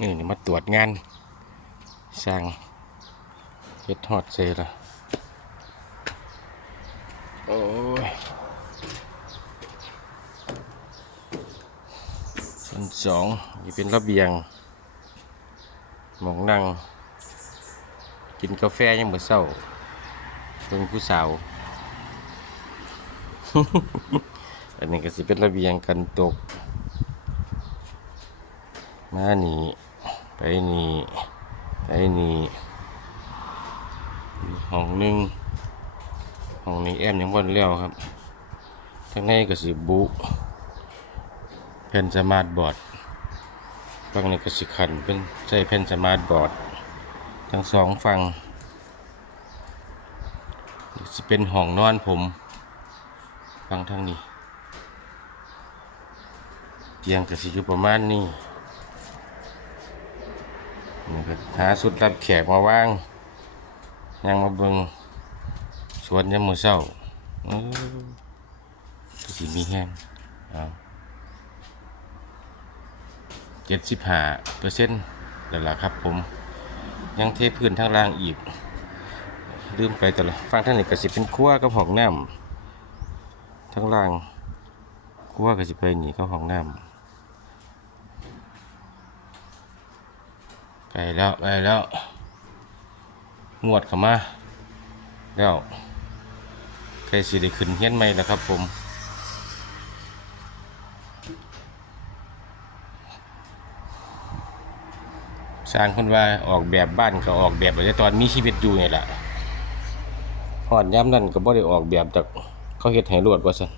นี่มาตรวจงานสร้างเฮ็ดฮอดเซละโอ้ยชั้นสองนี่เป็นระเบียงหมองนั่ง กินกาแฟยังเมื้อเช้าเพิ่งผู้สาว อันนี้ก็สิเป็นระเบียงกันตก มานี่ ไปนี่ไปนี่ห้องหนึ่งห้องนี้แอมยังบ่นแล้วครับข้างในก็สิบุแผ่นสมาร์ทบอร์ดฝั่งนี้ก็สิขันเป็นใช้แผ่นสมาร์ทบอร์ดทั้งสองฝั่งนี่สิเป็นห้องนอนผมฟังทางนี้ เตียงก็สิอยู่ประมาณนี้ นี่ก็หาสุดรับแขกมาว่าง ยังมาเบิงสวนยามมือเศร้าสิมีแห้งเจ็ดสิบห้าเปอร์เซ็นต์แล้วล่ะครับผม ยังเทพื้นทางล่างอีกลืมไปแต่ละฟังท่านนี่ก็สิเป็นครัวกับห้องน้ำทางล่างครัวก็สิไปหนี่ก็ห้องน้ำ ไกลแล้วไกลแล้วงวดเข้ามาแล้วใกล้สิได้ขึ้นเฮี้ยนใหมล้วครับผมสร้างคนว่าออกแบบบ้านก็ออกแบบไว้แต่ตอนมีชีวิตอยู่นี่แหละหอดย้ำนั่นก็บ่ได้ออกแบบจากเขาเฮ็ดให้รวดว่าซั่น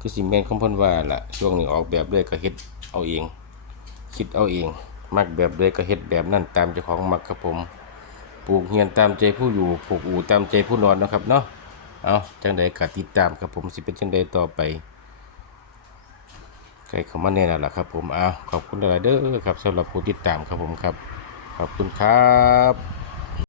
คือสิแม่นของเพิ่นว่าล่ะช่วงนี้ออกแบบเลยก็เฮ็ดเอาเอง คิดเอาเอง มักแบบใดก็เฮ็ดแบบนั้นตามเจ้าของมักครับผม ปลูกเฮียนตามใจผู้อยู่ปลูกอู่ตามใจผู้นอนนะครับเนาะเอาจังใดก็ติดตามครับผมสิเป็นจังใดต่อไปใกล้เข้ามาแน่แล้วล่ะครับผมเอาขอบคุณหลายเด้อครับสำหรับผู้ติดตามครับผมครับ ขอบคุณครับ